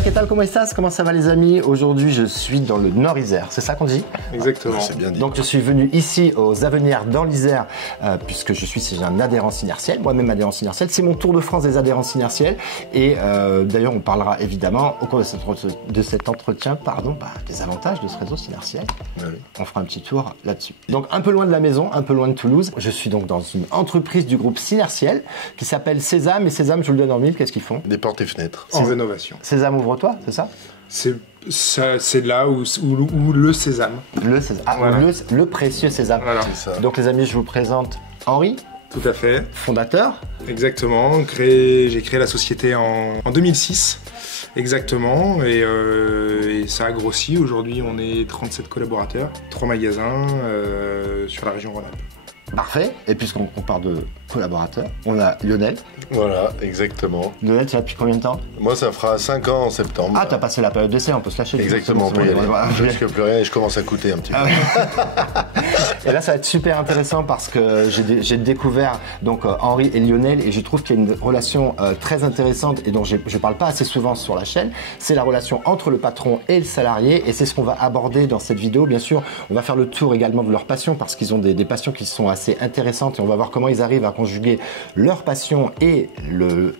Hola, ¿qué tal? ¿Cómo estás? Comment ça va les amis? Aujourd'hui, je suis dans le Nord-Isère, c'est ça qu'on dit? Exactement. C'est bien dit. Donc, je suis venu ici aux Avenières dans l'Isère, puisque je suis un adhérent synertiel, moi-même adhérent synertiel. C'est mon tour de France des adhérents synertiels. Et d'ailleurs, on parlera évidemment au cours de cet entretien, des avantages de ce réseau synertiel. Oui. On fera un petit tour là-dessus. Donc, un peu loin de la maison, un peu loin de Toulouse. Je suis donc dans une entreprise du groupe Synertiel qui s'appelle Sésame. Et Sésame, je vous le donne en mille, qu'est-ce qu'ils font? Des portes et fenêtres. Sans innovation. Sésame, ouvre-toi, c'est ça? C'est là où le sésame. Le sésame. Ah, Voilà. le précieux sésame. Voilà. C'est ça. Donc les amis, je vous présente Henri, Tout à fait. fondateur. Exactement. J'ai créé la société en 2006. Exactement. Et ça a grossi. Aujourd'hui, on est 37 collaborateurs, 3 magasins sur la région Rhône-Alpes. Parfait. Et puisqu'on parle de collaborateurs, on a Lionel. Voilà, exactement. Lionel, tu es là depuis combien de temps? Moi, ça fera 5 ans en septembre. Ah, t'as passé la période d'essai, on peut se lâcher. Exactement, on peut y aller. Voilà. Je risque plus rien et je commence à coûter un petit peu. Et là, ça va être super intéressant parce que j'ai découvert donc Henri et Lionel et je trouve qu'il y a une relation très intéressante et dont je parle pas assez souvent sur la chaîne. C'est la relation entre le patron et le salarié et c'est ce qu'on va aborder dans cette vidéo. Bien sûr, on va faire le tour également de leurs passions parce qu'ils ont des passions qui sont assez intéressantes et on va voir comment ils arrivent à conjuguer leur passion et le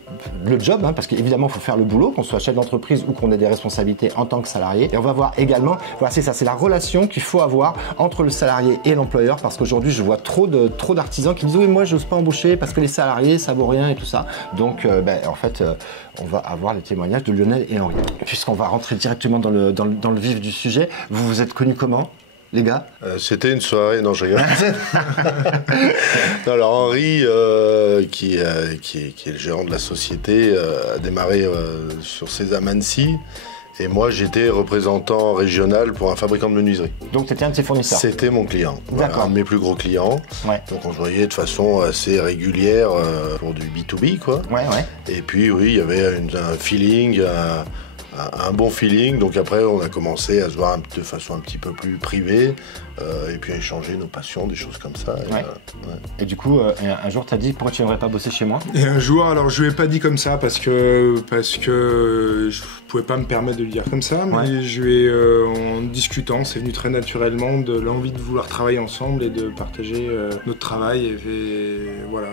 job, hein, parce qu'évidemment, il faut faire le boulot, qu'on soit chef d'entreprise ou qu'on ait des responsabilités en tant que salarié. Et on va voir également, voilà, c'est ça, c'est la relation qu'il faut avoir entre le salarié et l'employeur, parce qu'aujourd'hui, je vois trop d'artisans qui disent oui, moi, je n'ose pas embaucher parce que les salariés, ça vaut rien et tout ça. Donc, en fait, on va avoir les témoignages de Lionel et Henri. Puisqu'on va rentrer directement dans le vif du sujet, vous vous êtes connus comment? Les gars? C'était une soirée, non je rigole. Non, alors Henri, qui est le gérant de la société, a démarré sur Sésame Annecy. Et moi j'étais représentant régional pour un fabricant de menuiserie. Donc tu étais un de ses fournisseurs? C'était mon client, voilà, D'accord. un de mes plus gros clients. Ouais. Donc on se voyait de façon assez régulière pour du B2B quoi. Ouais. Et puis oui, il y avait un feeling, un bon feeling, donc après on a commencé à se voir de façon un petit peu plus privée et puis à échanger nos passions, des choses comme ça. Ouais. Et du coup, un jour t'as dit pourquoi tu n'aimerais pas bosser chez moi? Et un jour, alors je lui ai pas dit comme ça parce que je pouvais pas me permettre de le dire comme ça, mais Ouais. je lui ai, en discutant, c'est venu très naturellement de l'envie de vouloir travailler ensemble et de partager notre travail et voilà,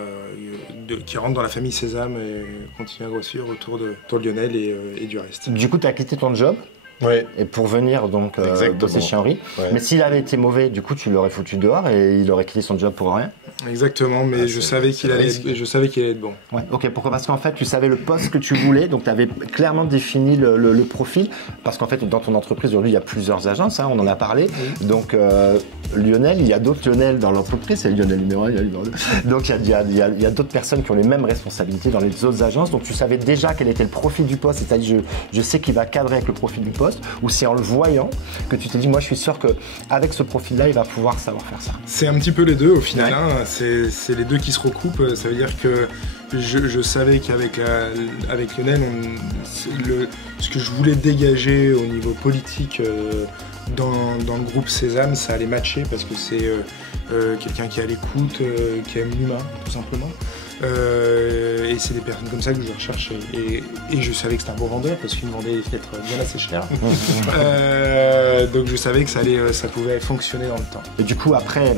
qui rentre dans la famille Sésame et continue à grossir autour de Lionel et du reste. Du coup, tu as quitté ton job Ouais. et pour venir donc Exactement. bosser chez Henri. Ouais. Mais s'il avait été mauvais, du coup, tu l'aurais foutu dehors et il aurait quitté son job pour rien. Exactement, mais Ah, je c'est- savais c'est qu'il un allait risque. être bon. Ouais. Ok, pourquoi? Parce qu'en fait, tu savais le poste que tu voulais, donc tu avais clairement défini le profil. Parce qu'en fait, dans ton entreprise, aujourd'hui, il y a plusieurs agences, hein, on en a parlé. Donc, Lionel, il y a d'autres Lionel dans l'entreprise, c'est Lionel numéro 1, il y a numéro 2. Donc, il y a d'autres personnes qui ont les mêmes responsabilités dans les autres agences. Donc, tu savais déjà quel était le profil du poste, c'est-à-dire, je sais qu'il va cadrer avec le profil du poste, ou c'est en le voyant que tu t'es dit, moi, je suis sûr qu'avec ce profil-là, il va pouvoir savoir faire ça. C'est un petit peu les deux au final, Ouais. hein. C'est les deux qui se recoupent, ça veut dire que je savais qu'avec avec Lionel, ce que je voulais dégager au niveau politique dans le groupe Sésame, ça allait matcher parce que c'est quelqu'un qui est à l'écoute, qui aime l'humain tout simplement. Et c'est des personnes comme ça que je recherche et je savais que c'était un bon vendeur parce qu'il me vendait des fenêtres bien assez chères. Donc je savais que ça pouvait fonctionner dans le temps. Et du coup, après,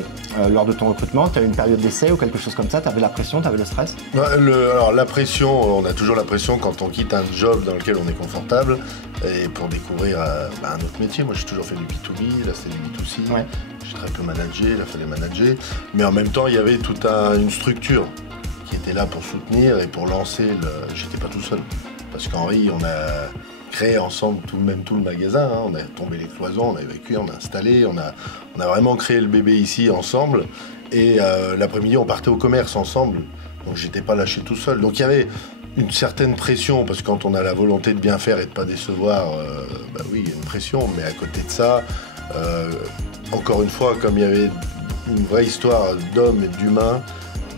lors de ton recrutement, tu as eu une période d'essai ou quelque chose comme ça? Tu avais la pression, tu avais le stress? Alors la pression, on a toujours la pression quand on quitte un job dans lequel on est confortable et pour découvrir un autre métier. Moi j'ai toujours fait du B2B, là c'était du B2C, Ouais. j'ai très peu managé, là fallait manager, mais en même temps il y avait toute une structure qui était là pour soutenir et pour lancer j'étais pas tout seul, parce qu'Henri on a créé ensemble tout le magasin, hein. On a tombé les cloisons, on a évacué, on a installé, on a vraiment créé le bébé ici ensemble et l'après-midi on partait au commerce ensemble, donc j'étais pas lâché tout seul, donc il y avait une certaine pression, parce que quand on a la volonté de bien faire et de pas décevoir, oui, il y a une pression, mais à côté de ça, encore une fois, comme il y avait une vraie histoire d'homme et d'humain,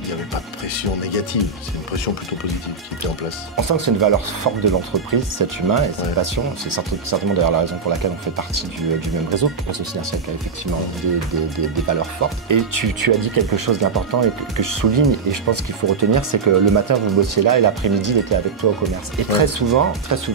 il n'y avait pas de pression négative. C'est une impression plutôt positive qui était en place. On sent que c'est une valeur forte de l'entreprise, cet humain et cette passion. C'est certainement d'ailleurs la raison pour laquelle on fait partie du même réseau. Réseau Synertia qui a effectivement des valeurs fortes. Et tu as dit quelque chose d'important et que je souligne et je pense qu'il faut retenir, c'est que le matin vous bossiez là et l'après-midi il était avec toi au commerce. Et très souvent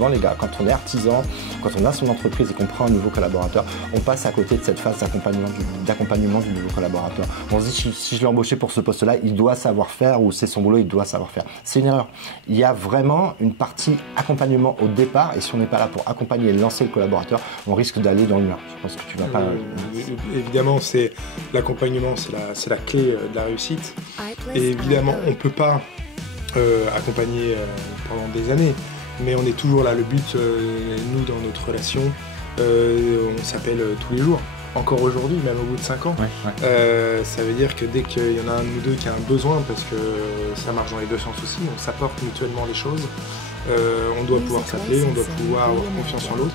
les gars, quand on est artisan, quand on a son entreprise et qu'on prend un nouveau collaborateur, on passe à côté de cette phase d'accompagnement du nouveau collaborateur. On se dit si je l'ai embauché pour ce poste-là, il doit savoir faire ou c'est son boulot, il doit savoir faire. C'est une erreur. Il y a vraiment une partie accompagnement au départ et si on n'est pas là pour accompagner et lancer le collaborateur, on risque d'aller dans le mur. Je pense que tu vas pas... Évidemment, c'est l'accompagnement, c'est la clé de la réussite. Et évidemment, on ne peut pas accompagner pendant des années, mais on est toujours là. Le but, nous, dans notre relation, on s'appelle tous les jours. Encore aujourd'hui, même au bout de 5 ans. Ça veut dire que dès qu'il y en a un de nous deux qui a un besoin, parce que ça marche dans les deux sens aussi, on s'apporte mutuellement les choses, on doit pouvoir s'appeler, on doit pouvoir avoir confiance en l'autre,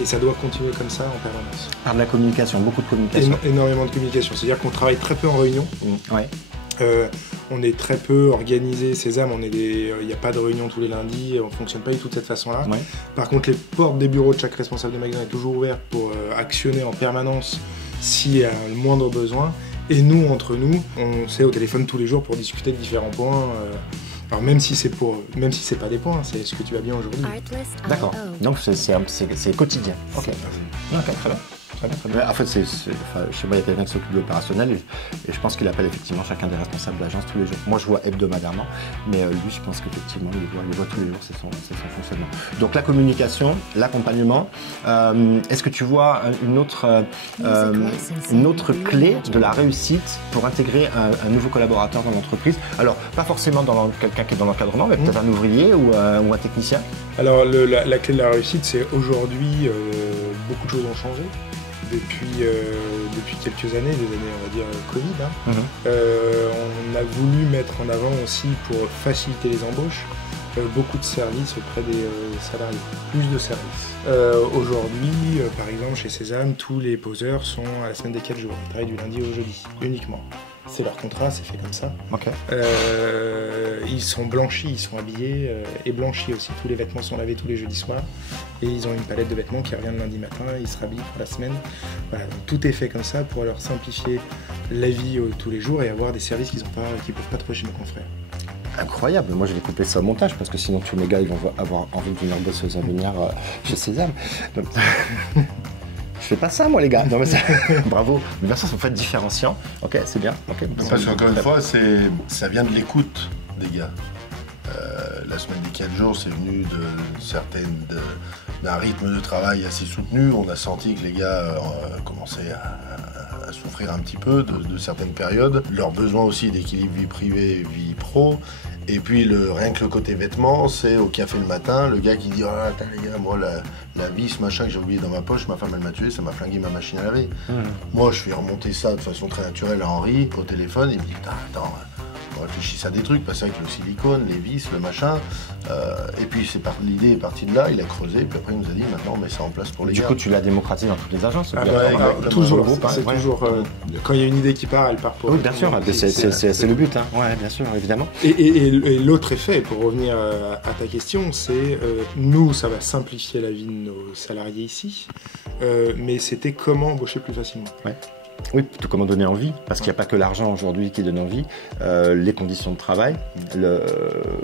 et ça doit continuer comme ça en permanence. Par de la communication, beaucoup de communication. Énormément de communication, c'est-à-dire qu'on travaille très peu en réunion. On est très peu organisé, Sésame, il n'y a pas de réunion tous les lundis, on ne fonctionne pas du tout de cette façon-là. Par contre, les portes des bureaux de chaque responsable de magasin sont toujours ouvertes pour actionner en permanence s'il y a le moindre besoin. Et nous, entre nous, on s'est au téléphone tous les jours pour discuter de différents points. Alors même si c'est pas des points, c'est ce que tu vas bien aujourd'hui. D'accord, donc c'est quotidien. Ok, très bien. En fait, chez moi, il y a quelqu'un qui s'occupe de l'opérationnel et je pense qu'il appelle effectivement chacun des responsables de l'agence tous les jours. Moi, je vois hebdomadairement, mais lui, je pense qu'effectivement, il voit tous les jours, c'est son fonctionnement. Donc, la communication, l'accompagnement. Est-ce que tu vois une autre clé de la réussite pour intégrer un nouveau collaborateur dans l'entreprise? Alors, pas forcément quelqu'un qui est dans l'encadrement, mais peut-être un ouvrier ou un technicien. Alors, la clé de la réussite, c'est aujourd'hui, beaucoup de choses ont changé. Depuis quelques années, des années on va dire Covid, on a voulu mettre en avant aussi pour faciliter les embauches beaucoup de services auprès des salariés, plus de services. Aujourd'hui, par exemple chez Sésame, tous les poseurs sont à la semaine des 4 jours, ils travaillent du lundi au jeudi, uniquement. C'est leur contrat, c'est fait comme ça. Ils sont blanchis, ils sont habillés et blanchis aussi. Tous les vêtements sont lavés tous les jeudis soirs. Et ils ont une palette de vêtements qui revient le lundi matin, ils se rhabillent pour la semaine. Voilà, donc tout est fait comme ça pour leur simplifier la vie tous les jours et avoir des services qu'ils ne peuvent pas trouver chez nos confrères. Incroyable, moi je vais couper ça au montage parce que sinon tous mes gars ils vont avoir envie de venir bosser aux Avenirs chez Sésame. Donc... Je fais pas ça moi les gars. Non, mais bravo. Mais bien sûr, vous faites différenciant. Ok, c'est bien. Okay. Parce qu'encore une fois, ça vient de l'écoute des gars. La semaine des 4 jours, c'est venu d'un rythme de travail assez soutenu. On a senti que les gars commençaient à souffrir un petit peu de certaines périodes. Leur besoin aussi d'équilibre vie privée, vie pro. Et puis rien que le côté vêtements, c'est au café le matin, le gars qui dit « Ah, attends les gars, moi la vis, machin que j'ai oublié dans ma poche, ma femme elle m'a tué, ça m'a flingué ma machine à laver. Moi je fais remonter ça de façon très naturelle à Henri au téléphone, il me dit « Attends, on réfléchit à des trucs, parce qu'avec le silicone, les vis, le machin. » Et puis l'idée est partie de là, il a creusé, puis après il nous a dit « Maintenant on met ça en place pour les gars. » Du coup tu l'as démocratisé dans toutes les agences. Toujours, c'est toujours quand il y a une idée qui part, elle part pour... Oui, bien sûr, c'est le but, hein. Ouais, bien sûr, évidemment. Et l'autre effet, pour revenir à ta question, c'est nous, ça va simplifier la vie de nos salariés ici, mais c'était comment embaucher plus facilement. Oui, tout comment donner envie, parce qu'il n'y a pas que l'argent aujourd'hui qui donne envie, les conditions de travail,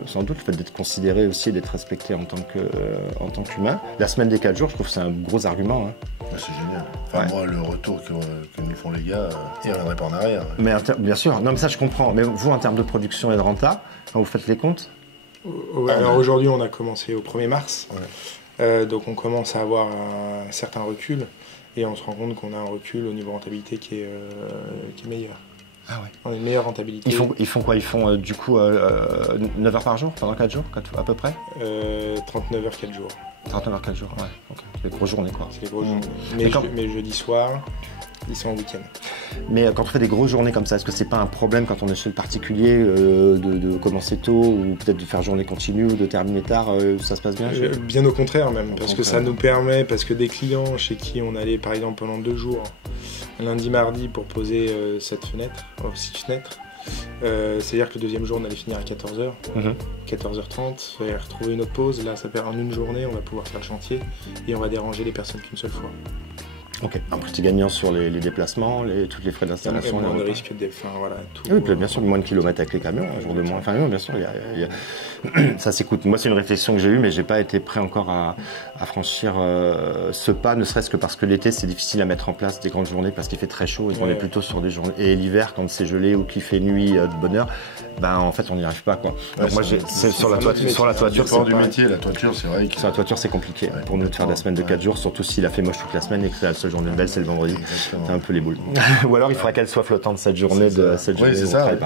sans doute le fait d'être considéré aussi et d'être respecté en tant qu'humain. La semaine des 4 jours, je trouve que c'est un gros argument. C'est génial. Enfin, moi, le retour que nous font les gars, ils ne reviendraient pas en arrière. Mais bien sûr, non mais ça je comprends. Mais vous, en termes de production et de renta, quand vous faites les comptes? Alors aujourd'hui, on a commencé au 1er mars, donc on commence à avoir un certain recul. Et on se rend compte qu'on a un recul au niveau rentabilité qui est meilleur. Ah ouais. On a une meilleure rentabilité. Ils font quoi? Ils font du coup 9 heures par jour pendant 4 jours à peu près 39 heures 4 jours. 39 heures 4 jours, ouais. Okay. C'est des grosses journées quoi. C'est des grosses journées. Mais jeudi soir, ils sont en week-end. Mais quand on fait des grosses journées comme ça, est-ce que c'est pas un problème quand on est chez le particulier de commencer tôt ou peut-être de faire journée continue ou de terminer tard, ça se passe bien? Bien au contraire même, parce que ça nous permet, parce que des clients chez qui on allait par exemple pendant 2 jours, lundi, mardi, pour poser cette fenêtre, C'est-à-dire que le deuxième jour, on allait finir à 14h, 14h30, et retrouver une autre pause. Là, ça perd en une journée, on va pouvoir faire le chantier et on va déranger les personnes qu'une seule fois. Ok. Après, tu es gagnant sur les déplacements, tous les frais d'installation. Moins de risques, voilà, tout. Oui, puis bien sûr, moins de kilomètres avec les camions, un jour de moins. Enfin, non, bien sûr, ça s'écoute. Moi, c'est une réflexion que j'ai eue, mais j'ai pas été prêt encore à franchir ce pas, ne serait-ce que parce que l'été, c'est difficile à mettre en place des grandes journées parce qu'il fait très chaud et on est plutôt sur des journées. Et l'hiver, quand c'est gelé ou qu'il fait nuit de bonne heure, ben en fait, on n'y arrive pas, quoi. Donc moi, c'est sur la toiture, c'est du métier. La toiture, c'est vrai. Sur la toiture, c'est compliqué pour nous de faire de la semaine de 4 jours, surtout s'il a fait moche toute la semaine et que la seule journée belle, c'est le vendredi. C'est un peu les boules. Ou alors, il faudra qu'elle soit flottante cette journée de cette journée. Oui, c'est ça. Ouais.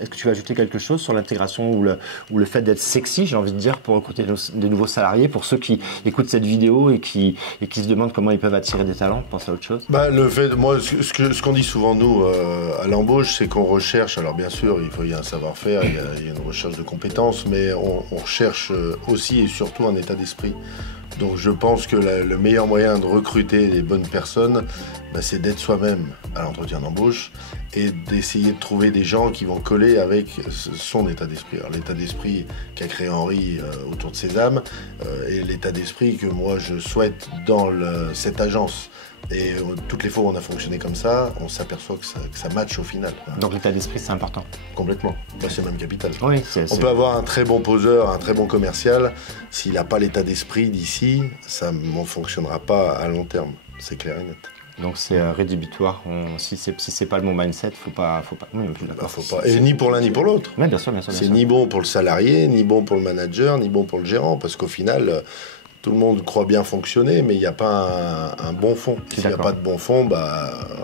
Est-ce que tu veux ajouter quelque chose sur l'intégration ou le fait d'être sexy, j'ai envie de dire, pour recruter des nouveaux salariés, pour ceux qui écoutent cette vidéo et qui se demandent comment ils peuvent attirer des talents? Pense à autre chose. Le fait, moi, ce qu'on dit souvent nous à l'embauche, c'est qu'on recherche. Alors bien sûr, il y a un savoir-faire, il y a une recherche de compétences, mais on recherche aussi et surtout un état d'esprit. Donc je pense que le meilleur moyen de recruter les bonnes personnes, c'est d'être soi-même à l'entretien d'embauche et d'essayer de trouver des gens qui vont coller avec son état d'esprit. Alors l'état d'esprit qu'a créé Henri autour de Sésame et l'état d'esprit que moi je souhaite dans cette agence. Et toutes les fois où on a fonctionné comme ça, on s'aperçoit que ça match au final. Donc l'état d'esprit, c'est important. Complètement. C'est même capital. Oui, on peut avoir un très bon poseur, un très bon commercial. S'il n'a pas l'état d'esprit d'ici, ça ne fonctionnera pas à long terme. C'est clair et net. Donc c'est rédhibitoire. Si c'est pas le bon mindset, faut pas. Oui, faut pas. Et ni pour l'un ni pour l'autre. Oui, bien sûr. C'est ni bon pour le salarié, ni bon pour le manager, ni bon pour le gérant, parce qu'au final, tout le monde croit bien fonctionner, mais il n'y a pas un bon fond. S'il n'y a pas de bon fond,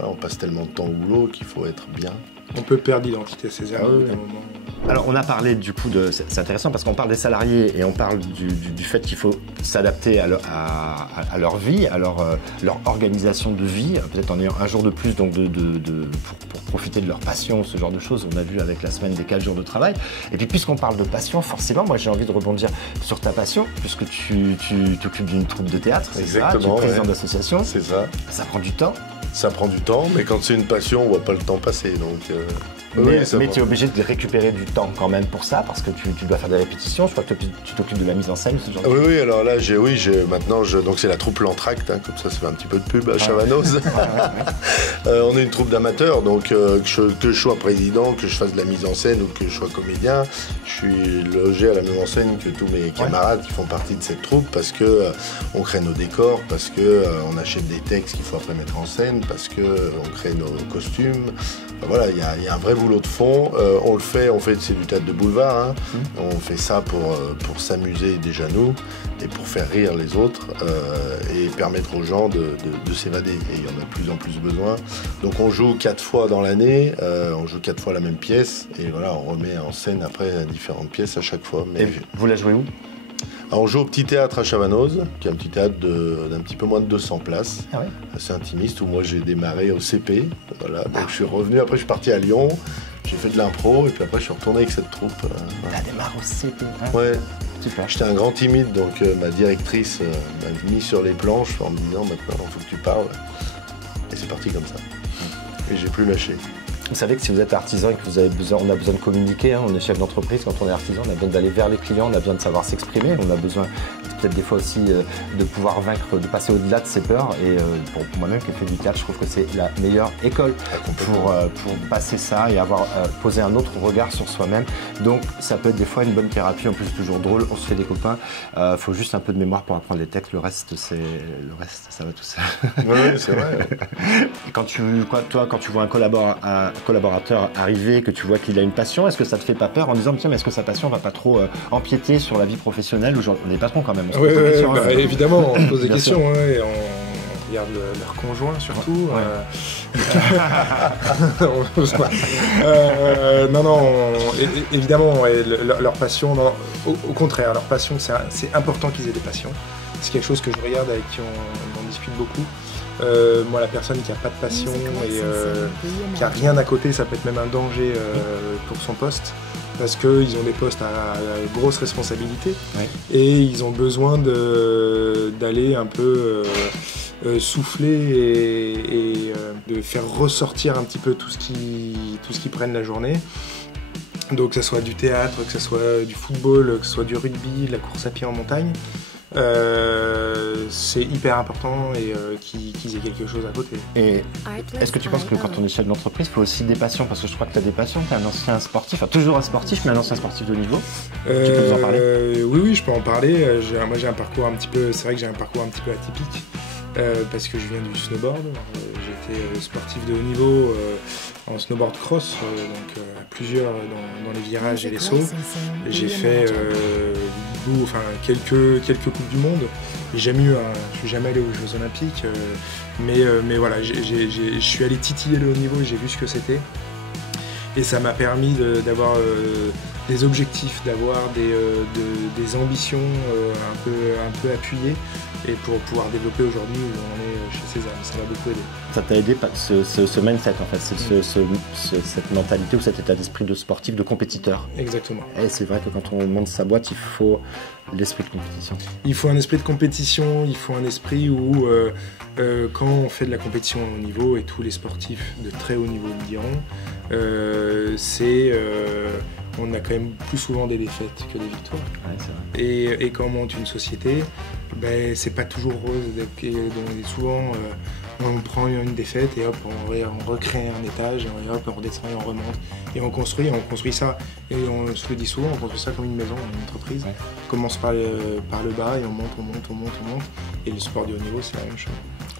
on passe tellement de temps au boulot qu'il faut être bien. On peut perdre l'identité Sésame au bout d'un moment. Alors on a parlé du coup c'est intéressant parce qu'on parle des salariés et on parle du fait qu'il faut s'adapter à leur vie, à leur organisation de vie, peut-être en ayant un jour de plus donc pour profiter de leur passion, ce genre de choses. On a vu avec la semaine des 4 jours de travail. Et puis puisqu'on parle de passion, forcément, moi j'ai envie de rebondir sur ta passion, puisque tu t'occupes d'une troupe de théâtre, c'est ça, tu es président d'association. C'est ça. Ça prend du temps. Ça prend du temps, mais quand c'est une passion, on voit pas le temps passer. Donc, mais tu es obligé de récupérer du temps quand même pour ça, parce que tu dois faire des répétitions. Je crois que tu t'occupes de la mise en scène, ce genre de choses. Oui, alors là, maintenant, donc c'est la troupe L'Entracte, comme ça fait un petit peu de pub à Chavanoz. On est une troupe d'amateurs, donc que je sois président, que je fasse de la mise en scène ou que je sois comédien, je suis logé à la même enseigne que tous mes camarades qui font partie de cette troupe, parce que on crée nos décors, parce que on achète des textes qu'il faut après mettre en scène, parce que on crée nos costumes. Enfin, voilà, il y a un vrai boulot de fond. On fait c'est du théâtre de boulevard. On fait ça pour s'amuser déjà nous et pour faire rire les autres et permettre aux gens de s'évader. Et il y en a de plus en plus besoin. Donc on joue 4 fois dans l'année, on joue 4 fois la même pièce et voilà, on remet en scène après différentes pièces à chaque fois. Mais... Et vous la jouez où ? Alors on joue au Petit Théâtre à Chavanoz, qui est un petit théâtre d'un petit peu moins de 200 places, assez intimiste, où moi j'ai démarré au CP. Voilà, donc je suis revenu, après je suis parti à Lyon, j'ai fait de l'impro, et puis après je suis retourné avec cette troupe. T'as démarré au CP, Ouais. Super. J'étais un grand timide, donc ma directrice m'a mis sur les planches en me disant maintenant il faut que tu parles. Et c'est parti comme ça. Et j'ai plus lâché. Vous savez que si vous êtes artisan et que on a besoin de communiquer, on est chef d'entreprise, quand on est artisan, on a besoin d'aller vers les clients, on a besoin de savoir s'exprimer, on a besoin peut-être des fois aussi de pouvoir vaincre, de passer au-delà de ses peurs. Et pour moi-même qui ai fait du théâtre, je trouve que c'est la meilleure école pour passer ça et avoir posé un autre regard sur soi-même. Donc ça peut être des fois une bonne thérapie, en plus c'est toujours drôle, on se fait des copains. Faut juste un peu de mémoire pour apprendre les textes, le reste ça va tout seul. Oui, c'est vrai. Quand tu vois un collaborateur arriver, que tu vois qu'il a une passion, est-ce que ça te fait pas peur en disant tiens, mais est-ce que sa passion va pas trop empiéter sur la vie professionnelle? On est patron quand même. Évidemment, on se pose des questions et on regarde leur conjoint surtout. Évidemment, leur passion, au contraire, leur passion, c'est important qu'ils aient des passions. C'est quelque chose que je regarde avec qui on discute beaucoup. Moi, la personne qui n'a pas de passion et qui n'a rien à côté, ça peut être même un danger pour son poste. Parce qu'ils ont des postes à grosse responsabilité et ils ont besoin d'aller un peu souffler et de faire ressortir un petit peu tout ce qu'ils prennent la journée. Donc que ce soit du théâtre, que ce soit du football, que ce soit du rugby, de la course à pied en montagne, c'est hyper important et qu'ils aient quelque chose à côté. Et est-ce que tu penses que quand on est chef d'entreprise, il faut aussi des passions? Parce que je crois que tu as des passions, tu es un ancien sportif, enfin toujours un sportif, mais un ancien sportif de haut niveau. Tu peux nous en parler? Oui, je peux en parler. Moi j'ai un parcours un petit peu, c'est vrai que j'ai un parcours un petit peu atypique. Parce que je viens du snowboard, j'étais sportif de haut niveau en snowboard cross, donc à plusieurs dans les virages et les sauts. J'ai fait quelques coupes du monde. Je suis jamais allé aux Jeux Olympiques, mais voilà, je suis allé titiller le haut niveau et j'ai vu ce que c'était. Et ça m'a permis d'avoir des objectifs, d'avoir des ambitions un peu appuyées, et pour pouvoir développer aujourd'hui où on est chez César. Ça m'a beaucoup aidé. Ça t'a aidé, ce mindset en fait, cette mentalité ou cet état d'esprit de sportif, de compétiteur. Exactement. Et c'est vrai que quand on monte sa boîte, il faut l'esprit de compétition. Il faut un esprit de compétition, il faut un esprit où quand on fait de la compétition à haut niveau, et tous les sportifs de très haut niveau le diront, on a quand même plus souvent des défaites que des victoires. Ouais, c'est vrai. Et quand on monte une société, c'est pas toujours rose. Souvent, on prend une défaite et hop, on recrée un étage, et hop, on redescend et on remonte. Et on construit ça. Et on se le dit souvent, on construit ça comme une maison, une entreprise. Ouais. On commence par le bas et on monte. Et le sport de haut niveau, c'est la même chose.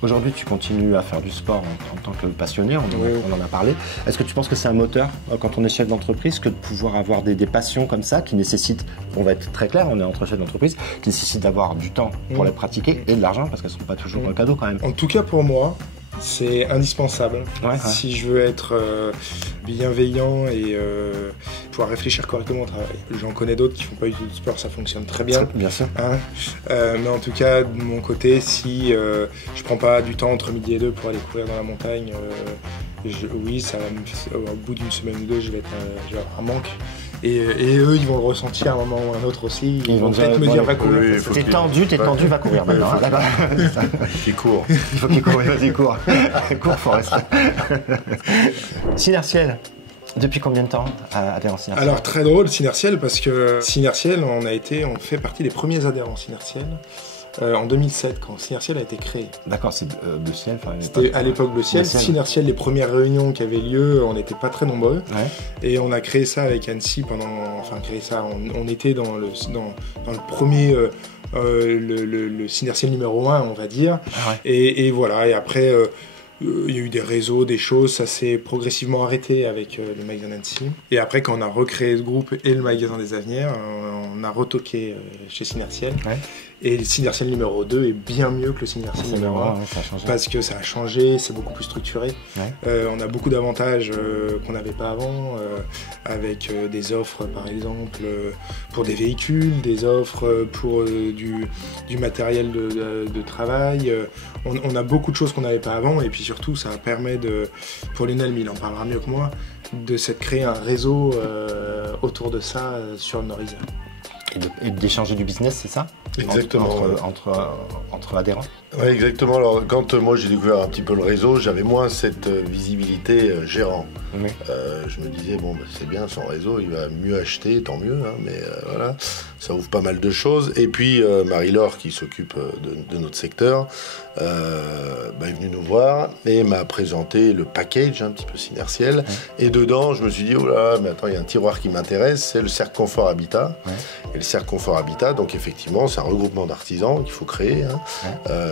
Aujourd'hui, tu continues à faire du sport en tant que passionné, on en a parlé. Est-ce que tu penses que c'est un moteur quand on est chef d'entreprise que de pouvoir avoir des passions comme ça qui nécessitent, on va être très clair, on est entre chefs d'entreprise, qui nécessitent d'avoir du temps pour les pratiquer et de l'argent parce qu'elles ne sont pas toujours un cadeau quand même. En tout cas pour moi, c'est indispensable si je veux être bienveillant et pouvoir réfléchir correctement au travail. J'en connais d'autres qui font pas du tout de sport, ça fonctionne très bien. Bien sûr. Mais en tout cas, de mon côté, si je prends pas du temps entre midi et 2 pour aller courir dans la montagne, au bout d'une semaine ou deux, je vais avoir un manque. Et eux, ils vont le ressentir à un moment ou à un autre aussi. Ils vont peut-être me dire va courir. T'es tendu, va courir maintenant. Il court. Il faut qu'il court, vas-y, cours. Cours, Forest. Synertiel. Depuis combien de temps adhérent Synertiel? Alors très drôle Synertiel, parce que Synertiel, on fait partie des premiers adhérents Synertiel. En 2007, quand Synertiel a été créé. D'accord, c'est Bleu Ciel. C'était à l'époque Bleu Ciel. Synertiel, les premières réunions qui avaient lieu, on n'était pas très nombreux. Ouais. Et on a créé ça avec Annecy on était dans le premier, le Synertiel numéro 1, on va dire. Ah ouais. Et voilà, et après, il y a eu des réseaux, des choses, ça s'est progressivement arrêté avec le magasin Annecy. Et après, quand on a recréé ce groupe et le magasin des Avenirs, on a retoqué chez Synertiel. Ouais. Et le Synertiel numéro 2 est bien mieux que le Synertiel numéro 1, parce que ça a changé, c'est beaucoup plus structuré. Ouais. On a beaucoup d'avantages qu'on n'avait pas avant, avec des offres par exemple pour des véhicules, des offres pour du matériel de travail. On a beaucoup de choses qu'on n'avait pas avant, et puis surtout ça permet pour Lionel, mais il en parlera mieux que moi, de créer un réseau autour de ça sur le Nord-Isère. Et d'échanger du business, c'est ça? Exactement. Entre adhérents? Oui, exactement. Alors, quand moi j'ai découvert un petit peu le réseau, j'avais moins cette visibilité gérant. Oui. Je me disais, c'est bien, son réseau, il va mieux acheter, tant mieux, mais voilà, ça ouvre pas mal de choses. Et puis, Marie-Laure, qui s'occupe de notre secteur, est venue nous voir et m'a présenté le package un petit peu Synertiel. Oui. Et dedans, je me suis dit, oh là, mais attends, il y a un tiroir qui m'intéresse, c'est le Cercle Confort Habitat. Oui. Et le Cercle Confort Habitat, donc effectivement, c'est un regroupement d'artisans qu'il faut créer,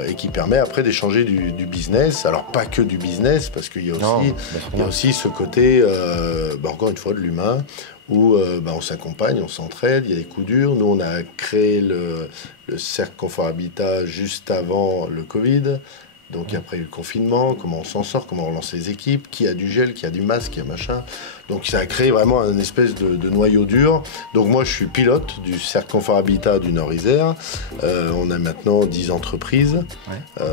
et qui permet après d'échanger du business. Alors pas que du business, parce qu'il y a aussi ce côté, encore une fois, de l'humain, où on s'accompagne, on s'entraide, il y a des coups durs. Nous, on a créé le Cercle Confort Habitat juste avant le Covid. Donc après le confinement, comment on s'en sort, comment on relance les équipes, qui a du gel, qui a du masque, qui a machin. Donc ça a créé vraiment une espèce de noyau dur. Donc moi je suis pilote du Cercle Confort Habitat du Nord-Isère. On a maintenant 10 entreprises. Ouais.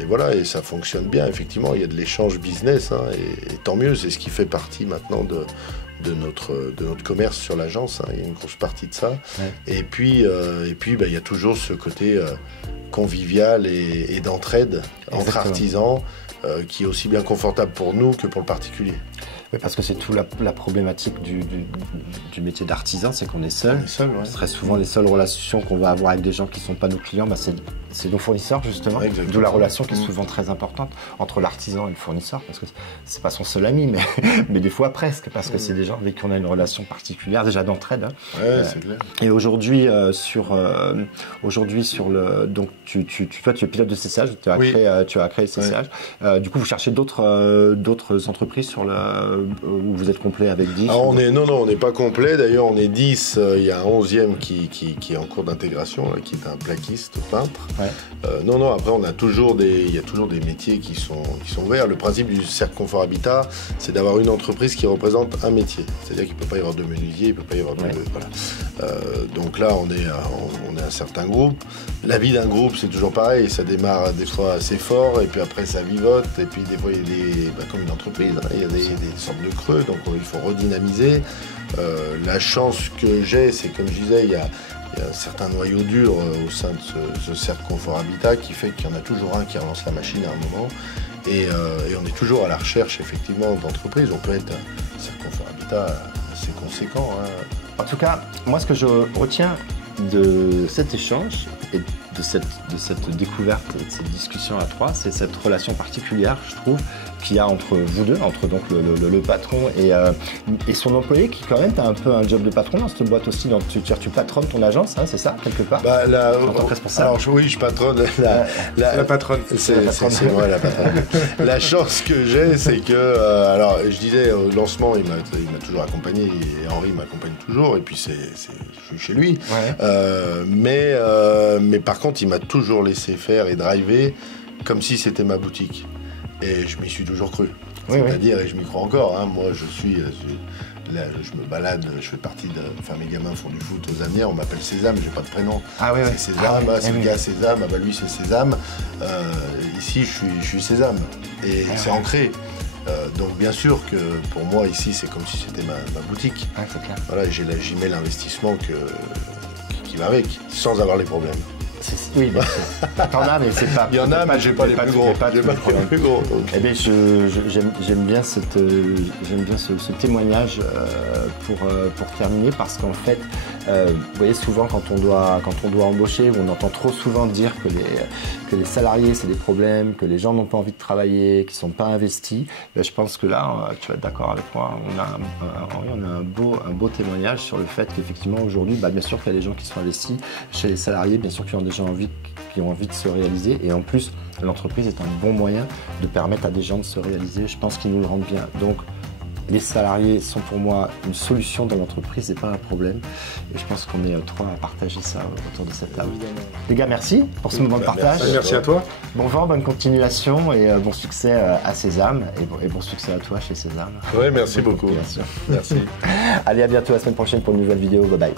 Et voilà, et ça fonctionne bien. Effectivement, il y a de l'échange business, et tant mieux, c'est ce qui fait partie maintenant de notre commerce sur l'agence, il y a une grosse partie de ça. Ouais. Et puis il y a toujours ce côté convivial et d'entraide entre artisans qui est aussi bien confortable pour nous que pour le particulier. Oui, parce que c'est tout la problématique du métier d'artisan, c'est qu'on est seul. On est seul, ouais. Très souvent, les seules relations qu'on va avoir avec des gens qui ne sont pas nos clients, bah, c'est nos fournisseurs, justement. Ouais, D'où la relation qui est souvent très importante entre l'artisan et le fournisseur, parce que c'est pas son seul ami, mais des fois presque, parce que c'est des gens avec qui on a une relation particulière, déjà d'entraide. Hein. Ouais, c'est clair. Et aujourd'hui, sur le, donc toi, tu es pilote de CCH, tu as créé le CCH. Du coup, vous cherchez d'autres entreprises où vous êtes complet avec 10? Alors on n'est pas complet. D'ailleurs, on est 10. Il y a un 11e qui est en cours d'intégration, qui est un plaquiste peintre. Ouais. Après, il y a toujours des métiers qui sont ouverts. Le principe du cercle confort habitat, c'est d'avoir une entreprise qui représente un métier. C'est-à-dire qu'il ne peut pas y avoir de menuisier, il ne peut pas y avoir de... Voilà. Donc là, on est un certain groupe. La vie d'un groupe, c'est toujours pareil. Ça démarre des fois assez fort, et puis après, ça vivote. Et puis des fois, il y a comme une entreprise, hein, il y a des sortes de creux, donc il faut redynamiser. La chance que j'ai, c'est comme je disais, il y a un certain noyau dur au sein de ce cercle confort habitat qui fait qu'il y en a toujours un qui relance la machine à un moment. Et on est toujours à la recherche, effectivement, d'entreprises. On peut être un cercle confort habitat assez conséquent. Hein. En tout cas, moi, ce que je retiens de cet échange et de cette découverte et de cette discussion à trois, c'est cette relation particulière, je trouve, qu'il y a entre vous deux, entre donc le patron et son employé, qui quand même, tu as un peu un job de patron dans cette boîte aussi, donc tu patronnes ton agence, hein, c'est ça, quelque part, en tant que responsable. Alors oui, je patronne la patronne. C'est moi la patronne. La chance que j'ai, c'est que, alors je disais, au lancement, il m'a toujours accompagné, et Henri m'accompagne toujours, et puis je suis chez lui. Ouais. Mais par contre, il m'a toujours laissé faire et driver comme si c'était ma boutique. Et je m'y suis toujours cru. C'est-à-dire, et je m'y crois encore. Hein, moi, là, je me balade, je fais partie de... Enfin, mes gamins font du foot aux Amiens, on m'appelle Sésame, j'ai pas de prénom. Ah oui, c'est Sésame, c'est le gars Sésame, ah bah lui c'est Sésame. Ici, je suis Sésame. Et c'est ancré. Donc bien sûr que pour moi, ici, c'est comme si c'était ma boutique. Ah, c'est clair. Voilà, j'y mets l'investissement qui va avec, sans avoir les problèmes. Oui, t'en as, mais c'est pas... Il y en a, mais j'ai pas les plus gros. Eh bien, j'aime bien ce témoignage pour terminer, parce qu'en fait, vous voyez, souvent quand on doit embaucher, on entend trop souvent dire que les salariés, c'est des problèmes, que les gens n'ont pas envie de travailler, qu'ils ne sont pas investis. Ben, je pense que là, tu vas être d'accord avec moi, on a un beau témoignage sur le fait qu'effectivement, aujourd'hui, bien sûr qu'il y a des gens qui sont investis chez les salariés, bien sûr qu'il y a des gens qui ont envie de se réaliser, et en plus l'entreprise est un bon moyen de permettre à des gens de se réaliser. Je pense qu'ils nous le rendent bien. Donc les salariés sont pour moi une solution dans l'entreprise et pas un problème, et je pense qu'on est trois à partager ça autour de cette table. Les gars, merci pour ce moment de partage. Merci à toi. Bon vent, bonne continuation, et bon succès à Sésame, et bon succès à toi chez Sésame. Oui, merci beaucoup. Bien sûr. Merci. Allez, à bientôt la semaine prochaine pour une nouvelle vidéo. Bye bye.